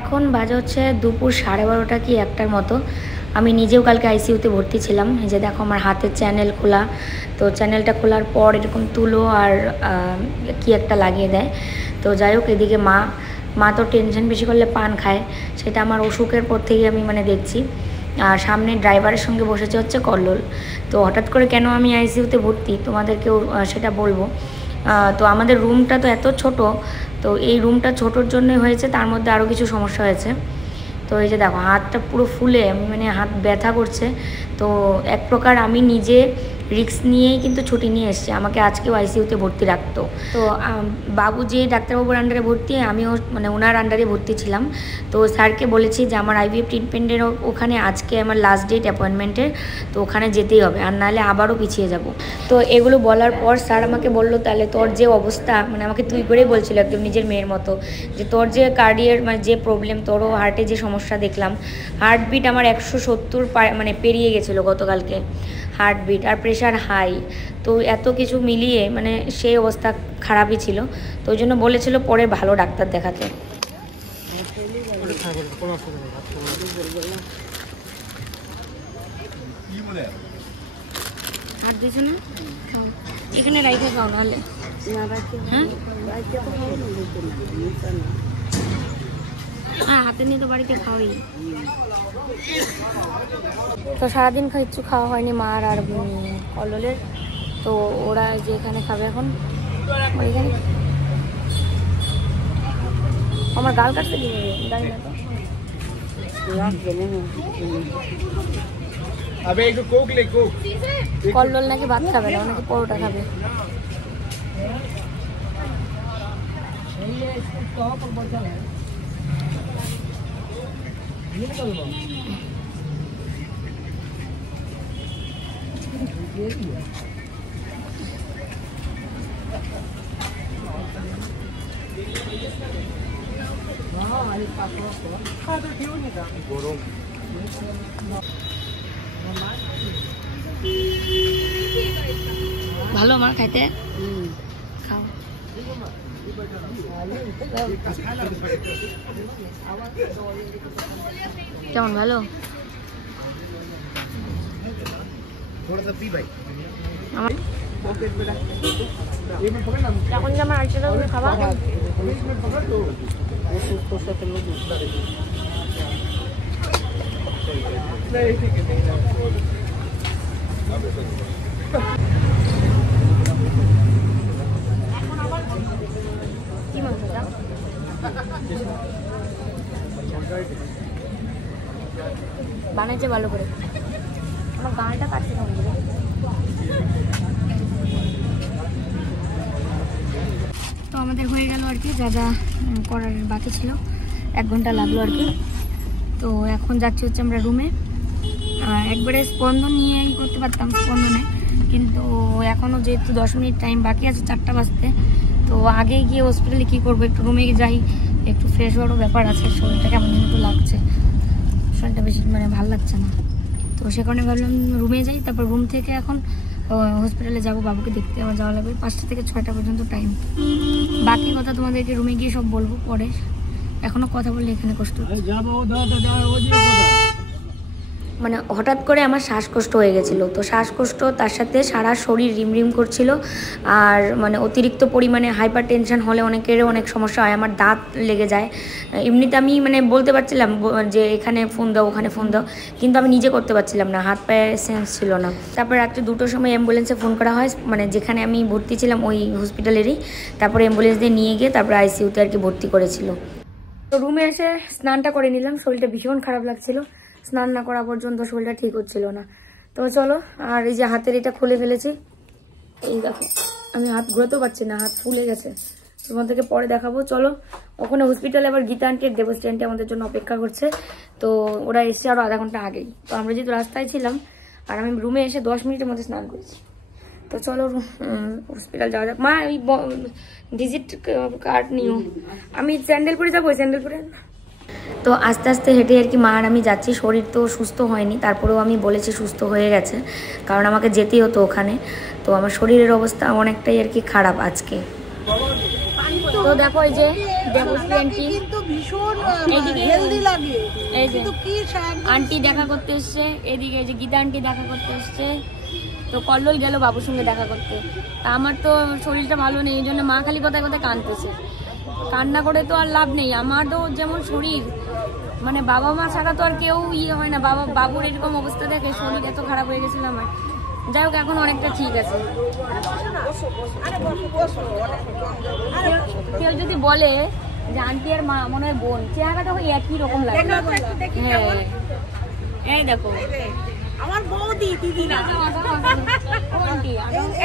এখন বাজে হচ্ছে দুপুর 12:30 কি 1টার মতো। আমি নিজেও কালকে আইসিইউতে ভর্তি ছিলাম। এই যে দেখো আমার হাতের চ্যানেল খোলা, তো চ্যানেলটা খোলার পর এরকম তুলো আর কি একটা লাগিয়ে দেয়। তো যাই হোক, এদিকে মা তো টেনশন বেশি করলে পান খায়, সেটা আমার অসুখের পর থেকে আমি মানে দেখছি। আর সামনে ড্রাইভারের সঙ্গে বসেছে হচ্ছে কল্লোল। তো হঠাৎ করে কেন আমি আইসিইউতে ভর্তি তোমাদেরকেও সেটা বলবো। তো আমাদের রুমটা তো এত ছোট, তো এই রুমটা ছোটোর জন্যই হয়েছে, তার মধ্যে আরও কিছু সমস্যা হয়েছে। তো এই যে দেখো হাতটা পুরো ফুলে, আমি মানে হাত ব্যথা করছে। তো এক প্রকার আমি নিজে রিস্ক নিয়েই কিন্তু ছুটি নিয়ে এসেছি, আমাকে আজকেও আইসিইউতে ভর্তি রাখতো। তো বাবু যে ডাক্তারবাবুর আন্ডারে ভর্তি, আমিও মানে ওনার আন্ডারে ভর্তি ছিলাম। তো স্যারকে বলেছি যে আমার আইভিএফ ট্রিটমেন্টের ওখানে আজকে আমার লাস্ট ডেট অ্যাপয়েন্টমেন্টের, তো ওখানে যেতেই হবে, আর নাহলে আবারও পিছিয়ে যাব। তো এগুলো বলার পর স্যার আমাকে বললো, তাহলে তোর যে অবস্থা, মানে আমাকে তুই করেই বলছিল একদম নিজের মেয়ের মতো, যে তোর যে কার্ডিয়ার মানে যে প্রবলেম, তোরও হার্টে যে সমস্যা দেখলাম, হার্টবিট আমার 170 মানে পেরিয়ে গেছিলো গতকালকে হার্টবিট, আর প্রেশার হাই। তো এত কিছু মিলিয়ে মানে সেই অবস্থা খারাপই ছিল। তো ওই জন্য বলেছিল পরে ভালো ডাক্তার দেখাতে। হাত দিয়েছো না, এখানে রাইতে খাও নাহলে। হ্যাঁ, হাতে নিয়ে তো বাড়িতে খাওয়াই। তো সারাদিন কিচ্ছু খাওয়া হয়নি মার আর কল্লোলের। তো ওরা যে এখানে খাবে এখন, এখানে আমার গাল কাটতে দিয়ে জানি না তো। কল্লোল নাকি ভাত খাবে না, নাকি পরোটা খাবে। ভালো আমার খাইতে, খাও। কেমন ভালো? এখন যে আমার আইসটা খাবা, কি মাংসটা বানাইছে ভালো করে। আমার গালটা কাটছে না। তো আমাদের হয়ে গেল আর কি, যা যা করার বাকি ছিল, 1 ঘন্টা লাগলো আর কি। তো এখন যাচ্ছি হচ্ছে আমরা রুমে। একবারে স্পন্দন নিয়েই করতে পারতাম স্পন্দনে, কিন্তু এখনও যেহেতু 10 মিনিট টাইম বাকি আছে 4টা বাজতে, তো আগে গিয়ে হসপিটালে কী করবো, একটু রুমে যাই, একটু ফ্রেশ হওয়ারও ব্যাপার আছে। শরীরটা কেমন একটু লাগছে, শরীরটা বেশি মানে ভালো লাগছে না। তো সে কারণে ভাবলাম রুমে যাই, তারপর রুম থেকে এখন হসপিটালে যাব, বাবুকে দেখতে আমার যাওয়া লাগবে। 5টা থেকে 6টা পর্যন্ত টাইম। বাকি কথা তোমাদেরকে রুমে গিয়ে সব বলবো পরে, এখনও কথা বললে এখানে কষ্ট হচ্ছে। মানে হঠাৎ করে আমার শ্বাসকষ্ট হয়ে গেছিলো, তো শ্বাসকষ্ট তার সাথে সারা শরীর রিমরিম করছিল। আর মানে অতিরিক্ত পরিমাণে হাইপার টেনশন হলে অনেকেরও অনেক সমস্যা হয়। আমার দাঁত লেগে যায়। এমনিতে আমি মানে বলতে পারছিলাম যে এখানে ফোন দাও, ওখানে ফোন দাও, কিন্তু আমি নিজে করতে পারছিলাম না, হাত পায়ে সেন্স ছিল না। তারপর রাত্রে 2টোর সময় অ্যাম্বুলেন্সে ফোন করা হয়, মানে যেখানে আমি ভর্তি ছিলাম ওই হসপিটালেরই। তারপরে অ্যাম্বুলেন্স দিয়ে নিয়ে গিয়ে তারপরে আইসিইউতে আর কি ভর্তি করেছিল। তো রুমে এসে স্নানটা করে নিলাম, শরীরটা ভীষণ খারাপ লাগছিল। স্নান না করা পর্যন্ত শরীরটা ঠিক হচ্ছিল না। তো চলো, আর এই যে হাতের এটা খুলে ফেলেছি, এই দেখো আমি হাত ঘোরাতেও পারছি না, হাত ফুলে গেছে। তোমাদেরকে পরে দেখাবো। চলো, ওখানে হসপিটালে আবার গীতা আন্টি আর দেবশ্রী আন্টি আমাদের জন্য অপেক্ষা করছে। তো ওরা এসছে আরও আধা ঘন্টা আগেই। তো আমরা যেহেতু রাস্তায় ছিলাম, আর আমি রুমে এসে 10 মিনিটের মধ্যে স্নান করেছি। তো চলো হসপিটাল যাওয়া যাক। মা ওই ভিজিট কার্ড নিও, আমি স্যান্ডেল পরে যাবো, স্যান্ডেল পরে। তো আস্তে আস্তে হেঁটে আর কি মা আর আমি যাচ্ছি। শরীর তো সুস্থ হয়নি, তারপরেও আমি বলেছি সুস্থ হয়ে গেছে, কারণ আমাকে যেতেই হতো ওখানে। তো আমার শরীরের অবস্থা অনেকটাই আর কি খারাপ আজকে। তো দেখো এই যে দেবশ্রী আন্টি কিন্তু ভীষণ হেলদি লাগে। এই যে কিন্তু কি আন্টি দেখা করতে এসছে, এদিকে এই যে গীতা আন্টি দেখা করতে এসছে। তো কল্লোল গেল বাবুর সঙ্গে দেখা করতে। তা আমার তো শরীরটা ভালো নেই, এই জন্য মা খালি কোথায় কোথায় কাঁদতেছে। কান্না করে তো আর লাভ নেই, আমারও যেমন শরীর, মানে বাবা মা ছাড়া তো আর কেউ হয় না। বাবুর এরকম অবস্থা দেখে শরীর এত খারাপ হয়ে গেছিল আমার। যাই হোক এখন অনেকটা ঠিক আছে। কেউ যদি বলে যে আন্টি আর মা মনে হয় বোন, চেহারাটা ওই একই রকম লাগে। হ্যাঁ এই দেখো আমার বৌদি দিদি না,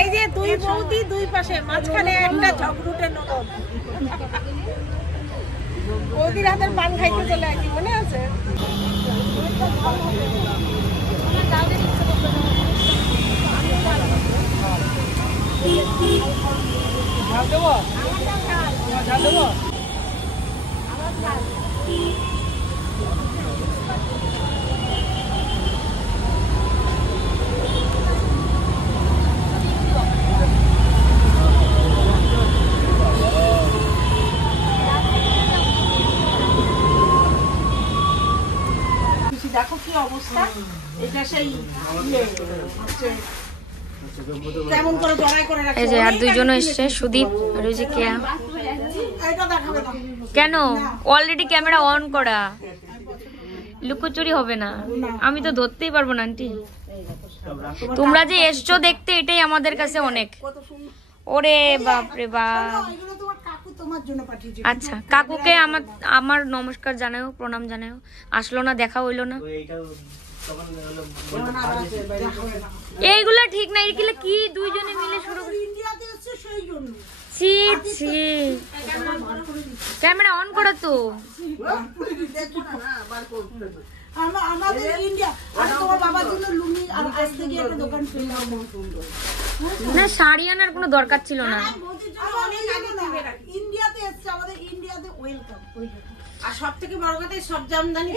এই যে দুই বৌদি দুই পাশে, মাঝখানে একটা ঝগড়ুটে ননদ। বৌদির হাতের পান খাইতে চলে আসি, মনে আছে? দেখো কি অবস্থা, এটা সেই কেমন করে জড়াই করে রাখছে। এই যে আর দুইজনও এসছে, সুদীপ আর ওই যে কেয়া। কেন অলরেডি ক্যামেরা অন করা, লুকোচুরি হবে না, আমি তো ধরতেই পারবো না আন্টি। তোমরা যে এসছো দেখতে, এটাই আমাদের কাছে অনেক। ওরে বাপরে বাপ। আচ্ছা কাকুকে আমার নমস্কার জানাও, প্রণাম জানাও। আসলো না, দেখা হইলো না। এইগুলা ঠিক না, এইগুলা কি দুইজনে মিলে শুরু করে। ছি ছি, ক্যামেরা অন করা তো। আমাদের ইন্ডিয়া আর তোমার বাবার জন্য লুঙ্গি আর আজ থেকে একটা দোকান খুললাম। না শাড়ি আনার কোনো দরকার ছিল না। ইন্ডিয়াতে এসছে, আমাদের ইন্ডিয়াতে ওয়েলকাম। আর সব থেকে বড় কথা সব জামদানি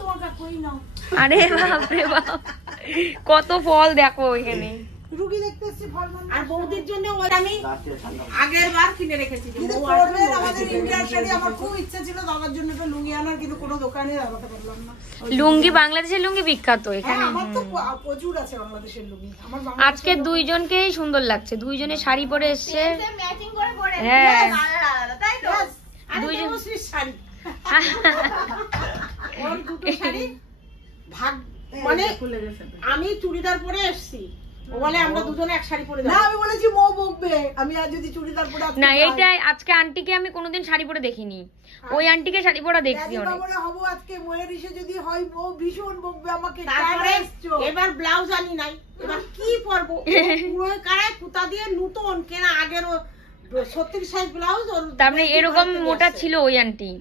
তোমার কাকুই নাও। আরে বাপ রে বাপ, কত ফল দেখো এখানে। রুগী দেখতে এসেছি ফল। আর বৌদির জন্য আমি আগের বার কিনে রেখেছি। আমাদের ইন্ডিয়ার শাড়ি আমার খুব ইচ্ছা ছিল দাদার জন্য একটা লুঙ্গি আনার, কিন্তু কোনো দোকানে দাঁড়াতে পারলাম না। লুঙ্গি, বাংলাদেশের লুঙ্গি বিখ্যাত এখানে। আমার তো প্রচুর আছে বাংলাদেশের লুঙ্গি। আজকে দুইজনকেই সুন্দর লাগছে, দুইজনে শাড়ি পরে এসছে। ম্যাচিং করে পরে। হ্যাঁ তাই তো দুইজন শাড়ি। ওর দুটো শাড়ি ভাগ, মানে আমি চুড়িদার পরে এসেছি, ও বলে আমরা দুজনে এক শাড়ি পরে যাব। না আমি বলেছি মো বকবে, আমি আর যদি চুড়িদার পরে। না এইটাই, আজকে আন্টিকে আমি কোনোদিন শাড়ি পরে দেখিনি, ওই আন্টিকে শাড়ি পরা দেখছি অনেক। তারপরে হবো আজকে মোয়ের ইসে যদি হয় ও ভীষণ বকবে আমাকে। তারপরে এবার ব্লাউজ আনি নাই, এবার কি পরবো? পুরো কারায় কুতা দিয়ে নতুন কেনা, আগের 36 সাইজ ব্লাউজ। তার মানে এরকম মোটা ছিল ওই আন্টি?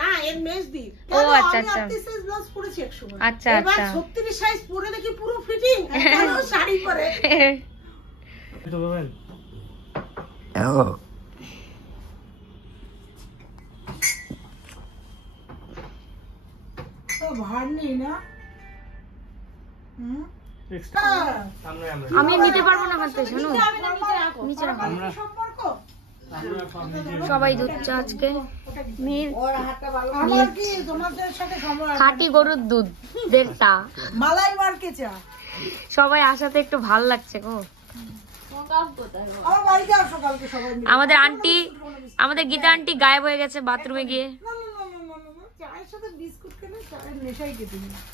না এর মেজদি। ও আচ্ছা আচ্ছা, আমি 38 সাইজ ব্লাউজ পরেছি এক সময়। আচ্ছা এবার আচ্ছা, 36 সাইজ পরে দেখি পুরো ফিটিং, কেন শাড়ি পরে। তো বলেন তো ভার নেই না। আমি নিতে পারবো না হাতে, শোনো নিচে রাখো। সম্পর্ক সবাই দুধ চা আজকে, আমার কি তোমাদের সাথে সম্পর্ক? খাঁটি গরুর দুধ দেড়টা, মালাই মার্কে চা। সবাই আসাতে একটু ভাল লাগছে গো। আমার বাড়িতে আসো কালকে সবাই মিলে। আমাদের আন্টি, আমাদের গীতা আন্টি গায়েব হয়ে গেছে বাথরুমে গিয়ে। চায়ের সাথে বিস্কুট খেলে চায়ের নেশাই কেটে যায়।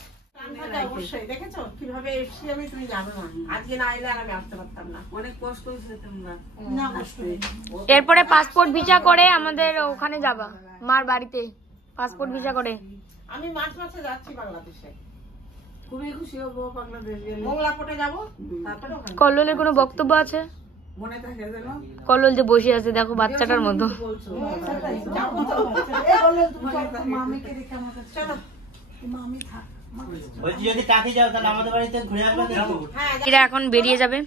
অবশ্যই দেখেছো কিভাবে এসছি আমি, তুমি জানো না। আজকে না এলে আর আমি আসতে পারতাম না, অনেক কষ্ট হয়েছে তোমরা। না কষ্ট নেই। এরপরে পাসপোর্ট ভিসা করে আমাদের ওখানে যাবা, মার বাড়িতে পাসপোর্ট ভিসা করে। আমি মাসে যাচ্ছি বাংলাদেশে, খুবই খুশি হবো বাংলাদেশ গেলে। মংলাপটে যাবো, তারপরে কল্লোলের কোনো বক্তব্য আছে? মনে থাকে যেন কল্লোল যে বসে আছে দেখো বাচ্চাটার মতো। মামিকে রেখে আমার কাছে চলো, মামি থাক। বলছি যদি টাকি যাও তাহলে আমাদের বাড়িতে ঘুরে আসবে। এরা এখন বেরিয়ে যাবে,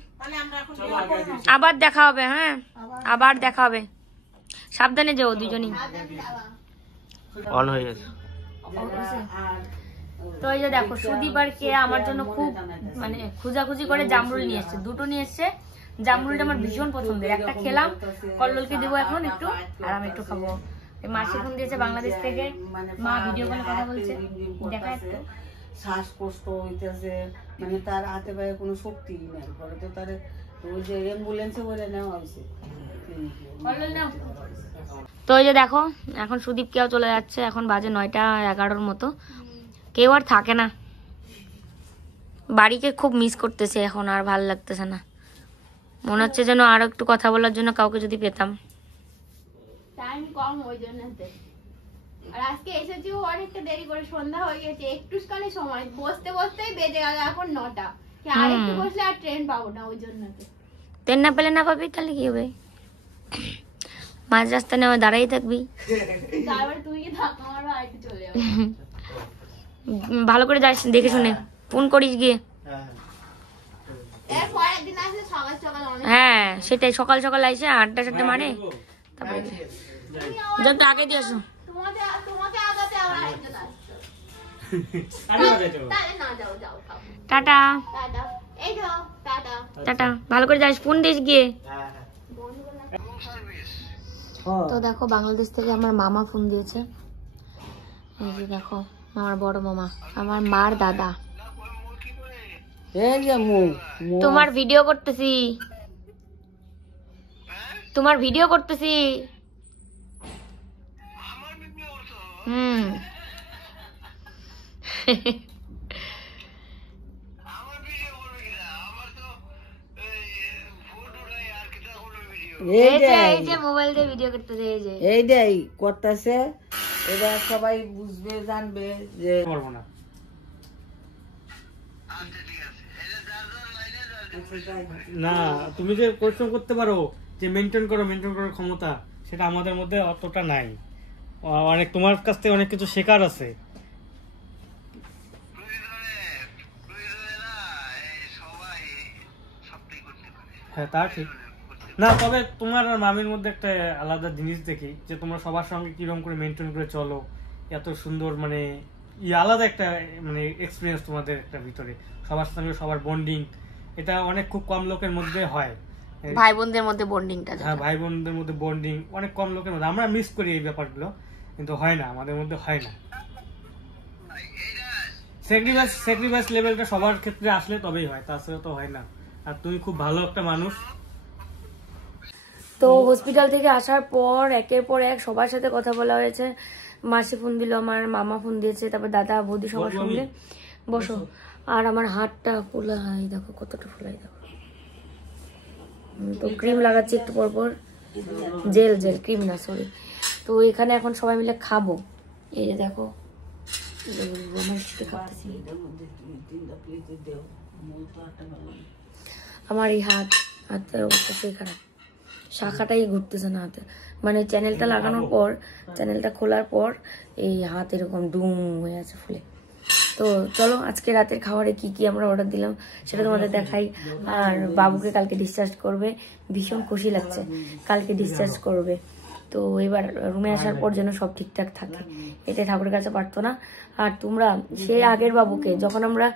আবার দেখা হবে। হ্যাঁ আবার দেখা হবে, সাবধানে যাও দুজনই। অন হয়ে গেছে। তো এই যে দেখো সুদীপ আর কে আমার জন্য খুব মানে খোঁজাখুঁজি করে জামরুল নিয়ে এসছে, দুটো নিয়ে এসছে। জামরুলটা আমার ভীষণ পছন্দের, একটা খেলাম, কল্লোলকে দেবো এখন একটু, আর আমি একটু খাবো। মাসি ফোন দিয়েছে বাংলাদেশ থেকে, মা ভিডিও কলে কথা বলছে, দেখা একটু। শ্বাসকষ্ট হইতেছে, মানে তার হাতে পায়ে কোনো শক্তি নেই, পরে তো তার ওই যে অ্যাম্বুলেন্সে বলে নেওয়া হয়েছে। তো এই যে দেখো এখন সুদীপ কেউ চলে যাচ্ছে, এখন বাজে 9টা 11-র মতো, কেউ আর থাকে না। বাড়িকে খুব মিস করতেছে এখন, আর ভাল লাগতেছে না, মনে হচ্ছে যেন আরো একটু কথা বলার জন্য কাউকে যদি পেতাম। টাইম কম ওই জন্য। আর আজকে এসেছি অনেকটা দেরি করে, সন্ধ্যা হয়ে গেছে, একটুখানি সময় বসতে বসতেই বেজে গেল এখন 9টা। আর একটু বসলে আর ট্রেন পাবো না, ওই জন্য। ট্রেন না পেলে না পাবি, তাহলে কি হবে? মাঝ রাস্তা নেওয়া দাঁড়াই থাকবি, তারপরে তুমি কি ধাক্কা মারবা আর একটু চলে যাবো। ভালো করে যাস, দেখে শুনে ফোন করিস গিয়ে। এরপর একদিন আসলে সকাল সকাল অনেক। হ্যাঁ সেটাই, সকাল সকাল আইসে আড্ডা সাড্ডা মারে, তারপরে যত আগে দিয়ে আসো। তোমাকে আগাতে আমার একজন আসছে। তাহলে না, যাও যাও খাও। Tata tata. এই যাও টাটা। টাটা, ভালো করে যাস, ফোন দিস গিয়ে। তো দেখো বাংলাদেশ থেকে আমার মামা ফোন দিয়েছে, এই যে দেখো আমার বড় মামা, আমার মার দাদা। তোমার ভিডিও করতেছি, তোমার ভিডিও করতেছি। হুম এই যে মোবাইল দিয়ে ভিডিও করতেছে, এই যে এইটাই করতেছে, এটা সবাই বুঝবে জানবে যে করবো না। না তুমি যে পরিশ্রম করতে পারো, যে মেনটেন করার ক্ষমতা, সেটা আমাদের মধ্যে অতটা নাই। অনেক তোমার কাছ থেকে অনেক কিছু শেখার আছে। হ্যাঁ তা ঠিক না, তবে তোমার আর মামির মধ্যে একটা আলাদা জিনিস দেখি, যে তোমরা সবার সঙ্গে কিরকম করে মেনটেন করে চলো, এত সুন্দর, মানে আলাদা একটা মানে এক্সপিরিয়েন্স তোমাদের একটা ভিতরে, সবার সঙ্গে সবার বন্ডিং, এটা অনেক খুব কম লোকের মধ্যে হয়। ভাই বোনদের মধ্যে বন্ডিংটা, হ্যাঁ ভাই বোনদের মধ্যে বন্ডিং অনেক কম লোকের মধ্যে, আমরা মিস করি এই ব্যাপারগুলো, কিন্তু হয় না, আমাদের মধ্যে হয় না। স্যাক্রিফাইস লেভেলটা সবার ক্ষেত্রে আসলে তবেই হয়, তাছাড়া তো হয় না। আর তুমি খুব ভালো একটা মানুষ। তো হসপিটাল থেকে আসার পর একের পর এক সবার সাথে কথা বলা হয়েছে, মাসি ফোন দিল, আমার মামা ফোন দিয়েছে, তারপর দাদা বৌদি সবার সঙ্গে। বসো। আর আমার হাতটা ফোলা, হয় দেখো কতটা ফোলাই, দেখো। তো ক্রিম লাগাচ্ছি একটু পর পর, জেল ক্রিম না, সরি। তো এখানে এখন সবাই মিলে খাবো, এই যে দেখো আমার এই হাতের অবস্থা সেই খারাপ, শাখাটাই ঘুরতেছে না হাতে, মানে চ্যানেলটা লাগানোর পর, চ্যানেলটা খোলার পর এই হাত এরকম ডুম হয়ে আছে ফুলে। তো চলো আজকে রাতের খাবারে কি কি আমরা অর্ডার দিলাম সেটা তোমাদের দেখাই। আর বাবুকে কালকে ডিসচার্জ করবে, ভীষণ খুশি লাগছে, কালকে ডিসচার্জ করবে। তো এবার রুমে আসার পর যেন সব ঠিকঠাক থাকে, এটা ঠাকুরের কাছে প্রার্থনা। আর তোমরা সে আগের বাবুকে যখন আমরা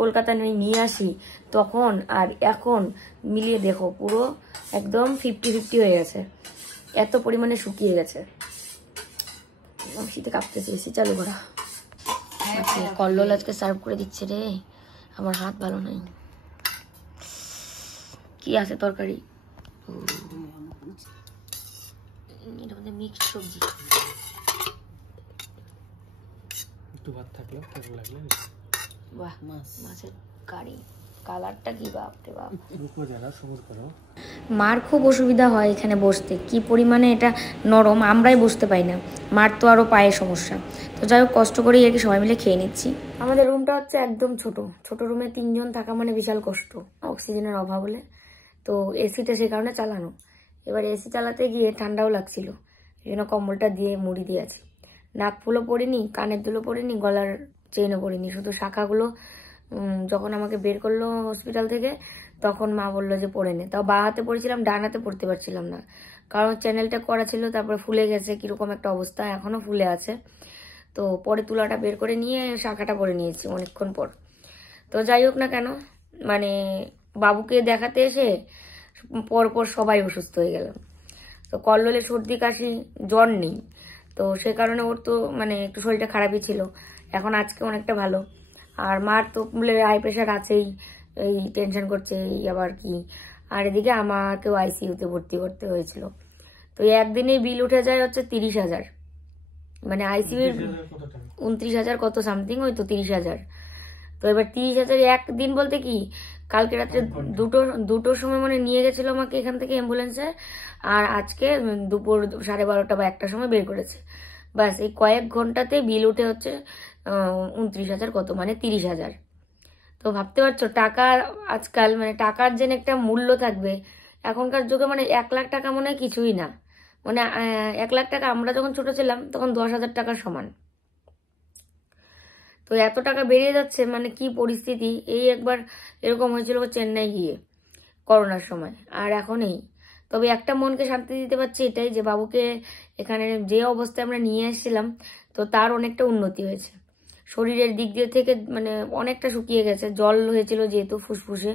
কলকাতা নিয়ে আসি তখন আর এখন মিলিয়ে দেখো, পুরো একদম 50-50 হয়ে গেছে, এত পরিমাণে শুকিয়ে গেছে। শীতে কাঁপতেছে, এসি চালু করা। কল্লোল আজকে সার্ভ করে দিচ্ছে রে, আমার হাত ভালো নাই। কি আছে তরকারি? এটা মধ্যে মিক্সড সবজি, একটু ভাত থাকলো ভালো লাগলো। বাহ, মাছের কারি, কালারটা কি বাপ রে বাপ। মার খুব অসুবিধা হয় এখানে বসতে, কি পরিমাণে এটা নরম, আমরাই বসতে পাই না, মার তো আরো পায়ের সমস্যা। তো যাই হোক কষ্ট করেই আর কি সবাই মিলে খেয়ে নিচ্ছি। আমাদের রুমটা হচ্ছে একদম ছোট রুমে 3 জন থাকা মানে বিশাল কষ্ট, অক্সিজেনের অভাব হলে। তো এসিটা সে কারণে চালানো, এবার এসি চালাতে গিয়ে ঠান্ডাও লাগছিল, এই জন্য কম্বলটা দিয়ে মুড়ি দিয়েছি। নাক ফুলও পরিনি, কানের দুলও পরিনি, গলার চেইনও পরিনি, শুধু শাখাগুলো যখন আমাকে বের করলো হসপিটাল থেকে তখন মা বললো যে পরে নে। তাও বা হাতে পড়েছিলাম, ডান হাতে পড়তে পারছিলাম না, কারণ চ্যানেলটা করা ছিল, তারপরে ফুলে গেছে কিরকম একটা অবস্থা, এখনো ফুলে আছে। তো পরে তুলাটা বের করে নিয়ে শাখাটা পরে নিয়েছি অনেকক্ষণ পর। তো যাই হোক না কেন, মানে বাবুকে দেখাতে এসে পরপর সবাই অসুস্থ হয়ে গেল। তো কল্লোলের সর্দি কাশি, জ্বর নেই, তো সে কারণে ওর তো মানে একটু শরীরটা খারাপই ছিল, এখন আজকে অনেকটা ভালো। আর মার তো বলে হাই প্রেশার আছেই, এই টেনশন করছে এই আবার কি। আর এদিকে আমাকেও আইসিইউতে ভর্তি করতে হয়েছিল। তো একদিনে বিল উঠে যায় হচ্ছে 30,000, মানে আইসিইউ 29,000 কত সামথিং, ওই তো 30,000। তো এবার 30,000 একদিন বলতে কি, কালকে রাত্রে দুটোর সময় মানে নিয়ে গেছিল আমাকে এখান থেকে অ্যাম্বুলেন্সে, আর আজকে দুপুর 12:30 বা 1টার সময় বের করেছে। বাস এই কয়েক ঘন্টাতে বিল উঠে হচ্ছে 29,000 কত, মানে 30,000। তো ভাবতে পারছো টাকা আজকাল, মানে টাকার যে একটা মূল্য থাকবে এখনকার যুগে, মানে 1 লাখ টাকা মনে হয় কিছুই না। মানে 1 লাখ টাকা আমরা যখন ছোট ছিলাম তখন 10,000 টাকার সমান। তো এত টাকা বেরিয়ে যাচ্ছে, মানে কি পরিস্থিতি। এই একবার এরকম হয়েছিল চেন্নাই গিয়ে করোনার সময়, আর এখন এই। তবে একটা মনকে শান্তি দিতে পারছি এটাই যে বাবুকে এখানে যে অবস্থায় আমরা নিয়ে এসেছিলাম, তো তার অনেকটা উন্নতি হয়েছে শরীরের দিক দিয়ে থেকে, মানে অনেকটা শুকিয়ে গেছে, জল হয়েছিল যেহেতু ফুসফুসে।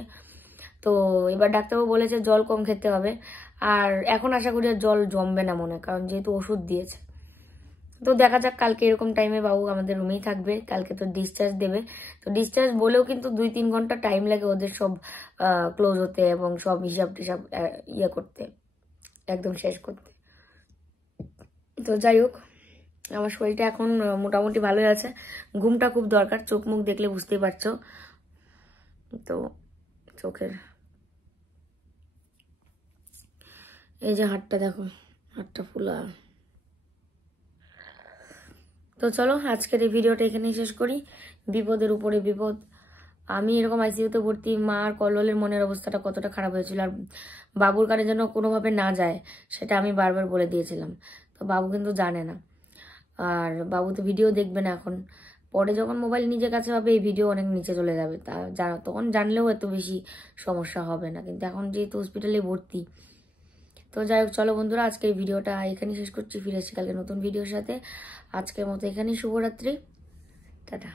তো এবার ডাক্তারবাবু বলেছে জল কম খেতে হবে, আর এখন আশা করি আর জল জমবে না মনে, কারণ যেহেতু ওষুধ দিয়েছে। তো দেখা যাক, কালকে এরকম টাইমে বাবু আমাদের রুমেই থাকবে, কালকে তো ডিসচার্জ দেবে। তো ডিসচার্জ বলেও কিন্তু 2-3 ঘন্টা টাইম লাগে ওদের সব ক্লোজ হতে এবং সব হিসাব টিসাব ইয়ে করতে, একদম শেষ করতে। তো যাই হোক, আমার শরীরটা এখন মোটামুটি ভালোই আছে। ঘুমটা খুব দরকার, চোখ মুখ দেখলে বুঝতেই পারছো। তো চোখের এই যে হাতটা দেখো, হাতটা ফুলা। তো চলো আজকের এই ভিডিওটা এখানেই শেষ করি। বিপদের উপরে বিপদ, আমি এরকম আইসিইউতে ভর্তি, মা আর কল্লোলের মনের অবস্থাটা কতটা খারাপ হয়েছিল, আর বাবুর কানে যেন কোনোভাবে না যায় সেটা আমি বারবার বলে দিয়েছিলাম। তো বাবু কিন্তু জানে না, আর বাবু তো ভিডিও দেখবে না এখন, পরে যখন মোবাইল নিজের কাছে হবে এই ভিডিও অনেক নিচে চলে যাবে, তখন জানলেও এত বেশি সমস্যা হবে না, কিন্তু এখন যেহেতু হসপিটালে ভর্তি। তো যাই হোক, চলো বন্ধুরা আজকে এই ভিডিওটা এখানেই শেষ করছি, ফিরে আসছি কালকে নতুন ভিডিওর সাথে। আজকের মতো এখানেই শুভরাত্রি, টাটা।